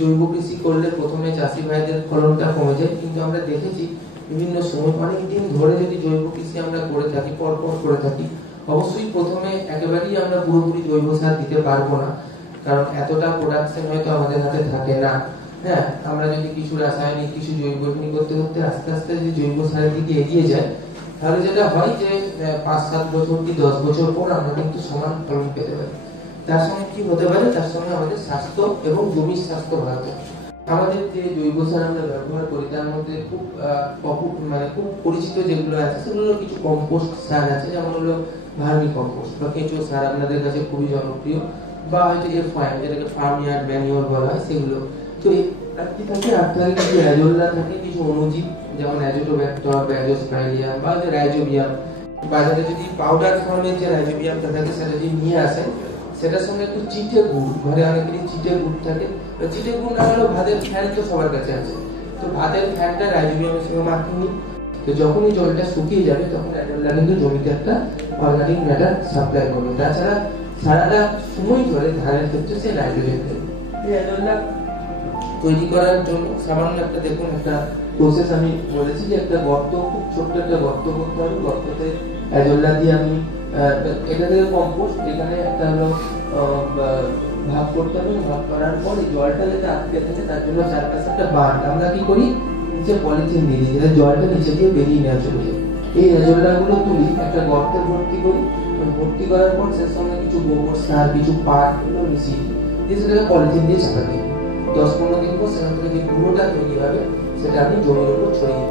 জৈব কৃষি করলে প্রথমে চাষি ভাইদের ফলনটা কমে যায়, কিন্তু আমরা দেখেছি বিভিন্ন সময় অনেক দিন ধরে যদি জৈব কৃষি আমরা করে থাকি, পরপর করে থাকি, অবশ্যই প্রথমে একেবারেই আমরা পুরোপুরি জৈব সার দিতে পারবো না, কারণ এতটা প্রোডাকশন হয়তো আমাদের হাতে থাকে না। হ্যাঁ, আমরা যদি কিছু রাসায়নিক কিছু জৈব করতে করতে আস্তে আস্তে যদি জৈব সারের দিকে এগিয়ে যায়, তাহলে যেটা হয় যে 5-7 বছর কি 10 বছর পর আমরা কিন্তু সমান ফলন পেতে পারি। তার সঙ্গে কি হতে পারে, তার সঙ্গে আমাদের স্বাস্থ্য এবং জমির স্বাস্থ্য ভালো থাকে। আমাদের যে জৈব সার আমরা ব্যবহার করি তার মধ্যে খুব খুব পরিচিত যেগুলো আছে সেগুলো কিছু কম্পোস্ট সার আছে, যেমন হলো ভার্মি কম্পোস্ট বা কেঁচো সার আপনাদের কাছে খুবই জনপ্রিয়, বা হয়তো F1 যেটাকে ফার্ম ইয়ার্ড ম্যানিওর বলা হয় সেগুলো। তো কি থাকে, আপনার কিছু অ্যাজোলা থাকে, কিছু অণুজীব যেমন অ্যাজোটোব্যাক্টর, ব্যাজোস্পাইরিয়াম বা যে রাইজোবিয়াম। বাজারে যদি পাউডার ফর্মের যে রাইজোবিয়ামটা থাকে সেটা যদি নিয়ে আসেন, সেটার সঙ্গে একটু চিটে গুড়, ঘরে অনেকেরই চিটে গুড় থাকে, চিটে গুড় না হলেও ভাতের ফ্যান তো সবার কাছে আছে, তো ভাতের ফ্যানটা রাইজোবিয়ামের সঙ্গে মাখিয়ে নিন। তো যখনই জলটা শুকিয়ে যাবে তখন অ্যাজোলা কিন্তু জমিতে একটা অর্গানিক ম্যাটার সাপ্লাই করবে। তাছাড়া সারাটা সময় ধরে ধানের ক্ষেত্রে সে নাইট্রোজেন দেবে। এই অ্যাজোলা তৈরি করার জন্য সামান্য একটা দেখুন একটা প্রসেস আমি বলেছি, যে একটা গর্ত, খুব ছোট্ট একটা গর্ত করতে হবে, গর্ততে অ্যাজোলা দিয়ে আমি এটা থেকে কম্পোস্ট এখানে একটা হলো ভাগ করতে হবে। ভাগ করার পর এই জলটা যাতে আটকে থাকে তার জন্য চারপাশে একটা বাঁধ আমরা কি করি, নিচে পলিথিন দিয়ে দিই, যাতে জলটা নিচে দিয়ে বেরিয়ে নেওয়া চলে যায়। এই অ্যাজোলা গুলো তুলি একটা গর্তে ভর্তি করি, ভর্তি করার পর সে সঙ্গে কিছু গোবর সার, কিছু পাট এগুলো মিশিয়ে দিয়ে সেটাকে পলিথিন দিয়ে চাপা দিই। 10-15 দিন পর সেখান থেকে যে গুঁড়োটা তৈরি হবে সেটা আপনি জমির উপর ছড়িয়ে দিন।